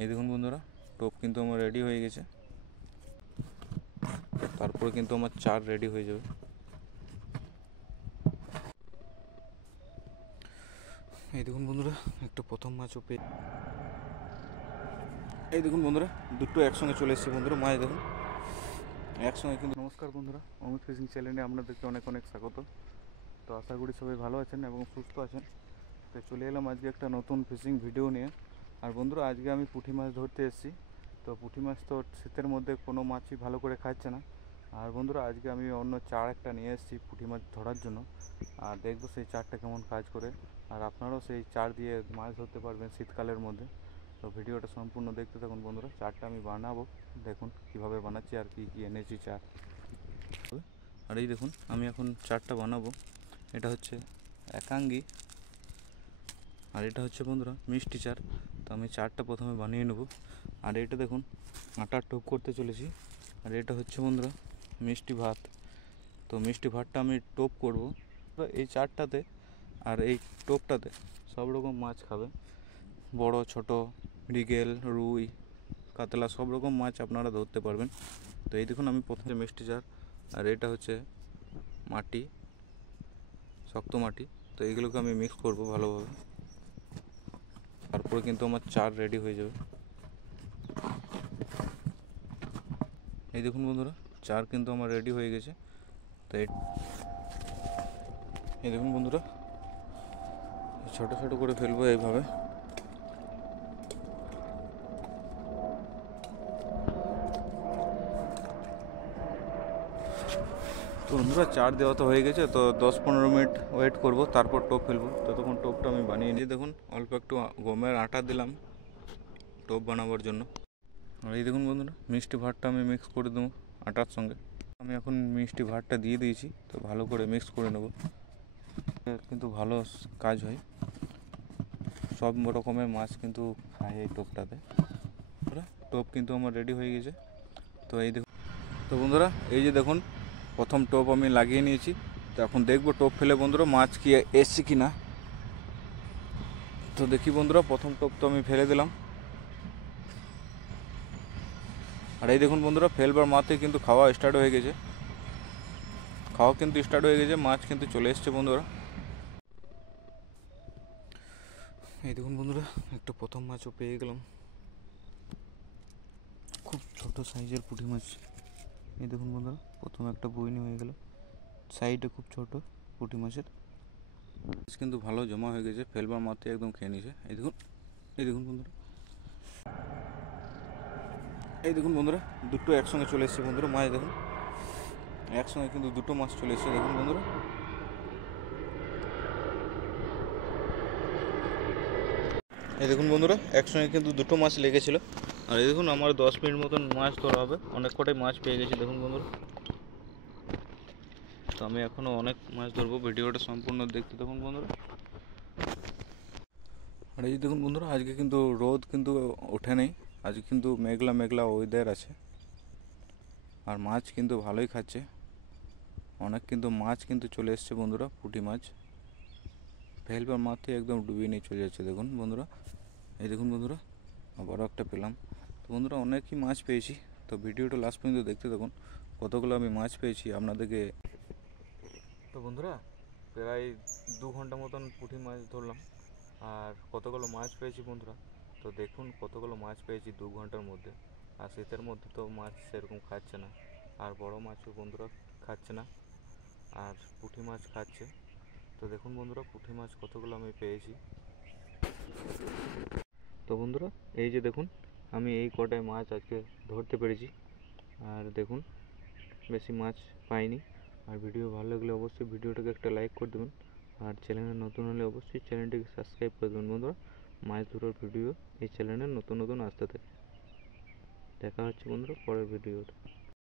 এই দেখুন বন্ধুরা, টোপ কিন্তু আমার রেডি হয়ে গেছে। তারপরে কিন্তু আমার চার রেডি হয়ে যাবে। এই দেখুন বন্ধুরা, একটা প্রথম মাছও পেয়ে, এই দেখুন বন্ধুরা, দুটো একসঙ্গে চলে এসেছে বন্ধুরা, মাছ দেখুন একসঙ্গে কিন্তু। নমস্কার বন্ধুরা, অমিত ফিশিং চ্যানেলে আপনাদেরকে অনেক অনেক স্বাগত। তো আশা করি সবাই ভালো আছেন এবং সুস্থ আছেন। তো চলে এলাম আজকে একটা নতুন ফিশিং ভিডিও নিয়ে। আর বন্ধুরা, আজকে আমি পুঁটি মাছ ধরতে এসেছি। তো পুঁটি মাছ তো শীতের মধ্যে কোনো মাছই ভালো করে খাচ্ছে না। আর বন্ধুরা, আজকে আমি অন্য চার একটা নিয়ে এসেছি পুঁটি মাছ ধরার জন্য। আর দেখবো সেই চারটা কেমন কাজ করে। আর আপনারাও সেই চার দিয়ে মাছ ধরতে পারবেন শীতকালের মধ্যে। তো ভিডিওটা সম্পূর্ণ দেখতে থাকুন বন্ধুরা। চারটা আমি বানাবো, দেখুন কিভাবে বানাচ্ছি আর কি কি এনেছি চার। আর এই দেখুন, আমি এখন চারটা বানাবো। এটা হচ্ছে একাঙ্গি, আর এটা হচ্ছে বন্ধুরা মিষ্টি চার। তো আমি চারটা প্রথমে বানিয়ে নেব। আর এটা দেখুন, আটার টোপ করতে চলেছি। আর এটা হচ্ছে বন্ধুরা মিষ্টি ভাত। তো মিষ্টি ভাতটা আমি টোপ করব এই চারটাতে। আর এই টোপটাতে সব রকম মাছ খাবে, বড় ছোট, মৃগেল, রুই, কাতলা, সব রকম মাছ আপনারা ধরতে পারবেন। তো এই দেখুন, আমি প্রথমে মিষ্টি চার, আর এটা হচ্ছে মাটি, শক্ত মাটি। তো এইগুলোকে আমি মিক্স করব ভালোভাবে। তারপরে কিন্তু আমার চার রেডি হয়ে যাবে। এই দেখুন বন্ধুরা, চার কিন্তু আমার রেডি হয়ে গেছে। তো এই দেখুন বন্ধুরা, ছোটো ছোটো করে ফেলবো এইভাবে। তো বন্ধুরা, চার দেওয়া তো হয়ে গেছে। তো 10-15 মিনিট ওয়েট করব, তারপর টোপ ফেলবো। ততক্ষণ টোপটা আমি বানিয়ে নিয়ে দেখুন, অল্প একটু গমের আটা দিলাম টোপ বানাবার জন্য। আর এই দেখুন বন্ধুরা, মিষ্টি ভাতটা আমি মিক্স করে দেবো আটার সঙ্গে। আমি এখন মিষ্টি ভাতটা দিয়ে দিয়েছি, তো ভালো করে মিক্স করে নেব। কিন্তু ভালো কাজ হয়, সব রকমের মাছ কিন্তু খায় এই টোপটাতে। টোপ কিন্তু আমার রেডি হয়ে গেছে। তো এই দেখুন, তো বন্ধুরা এই যে দেখুন, প্রথম টোপ আমি লাগিয়ে নিয়েছি। তো এখন দেখবো টোপ ফেলে বন্ধুরা মাছ কি এসছে কি না। তো দেখি বন্ধুরা, প্রথম টোপ তো আমি ফেলে দিলাম। আর এই দেখুন বন্ধুরা, ফেলবার মাত্র কিন্তু খাওয়া স্টার্ট হয়ে গেছে। মাছ কিন্তু চলে এসছে বন্ধুরা। এই দেখুন বন্ধুরা, একটা প্রথম মাছও পেয়ে গেলাম, খুব ছোট সাইজের পুঁটি মাছ। এই দেখুন বন্ধুরা, প্রথম একটা বইনি হয়ে গেল, সাইডে খুব ছোট পুঁটি মাছের। মাছ কিন্তু ভালো জমা হয়ে গেছে, ফেলবার মাত্র একদম খেয়ে নিয়েছে। এই দেখুন বন্ধুরা, দুটো একসঙ্গে চলে এসেছে বন্ধুরা, মাছ দেখুন একসঙ্গে কিন্তু দুটো মাছ চলে এসেছে। দেখুন বন্ধুরা, এই দেখুন বন্ধুরা, একসঙ্গে কিন্তু দুটো মাছ লেগেছিল। আর এই দেখুন, আমার 10 মিনিট মতন মাছ ধরা হবে, অনেক কটাই মাছ পেয়ে গেছি দেখুন বন্ধুরা। তো আমি এখনও অনেক মাছ ধরবো, ভিডিওটা সম্পূর্ণ দেখতে দেখুন বন্ধুরা। আর এই দেখুন বন্ধুরা, আজকে কিন্তু রোদ কিন্তু ওঠে নেই, আজকে কিন্তু মেঘলা মেঘলা ওয়েদার আছে। আর মাছ কিন্তু ভালোই খাচ্ছে, অনেক কিন্তু মাছ কিন্তু চলে এসছে বন্ধুরা, পুঁটি মাছ ফেলবার মাত্রই একদম ডুবিয়ে নিয়ে চলে যাচ্ছে দেখুন বন্ধুরা। এই দেখুন বন্ধুরা, আবারও একটা পেলাম। তো বন্ধুরা, অনেকই মাছ পেয়েছি। তো ভিডিওটা লাস্ট পর্যন্ত দেখতে দেখুন, কতগুলো আমি মাছ পেয়েছি আপনাদেরকে। তো বন্ধুরা, প্রায় 2 ঘন্টা মতন পুঁটি মাছ ধরলাম, আর কতগুলো মাছ পেয়েছি বন্ধুরা। তো দেখুন কতগুলো মাছ পেয়েছি 2 ঘন্টার মধ্যে। আর শীতের মধ্যে তো মাছ সেরকম খাচ্ছে না, আর বড় মাছও বন্ধুরা খাচ্ছে না, আর পুঁটি মাছ খাচ্ছে। তো দেখুন বন্ধুরা, পুঁটি মাছ কতগুলো আমি পেয়েছি। তো বন্ধুরা, এই যে দেখুন, আমি এই কটায় মাছ আজকে ধরতে পেরেছি। আর দেখুন, বেশি মাছ পাইনি। আর ভিডিও ভালো লাগলে অবশ্যই ভিডিওটাকে একটা লাইক করে দেবেন। আর চ্যানেলে নতুন হলে অবশ্যই চ্যানেলটিকে সাবস্ক্রাইব করে দেবেন বন্ধুরা। মাছ ধরার ভিডিও এই চ্যানেলে নতুন নতুন আসতে থাকে। দেখা হচ্ছে বন্ধুরা পরের ভিডিওতে।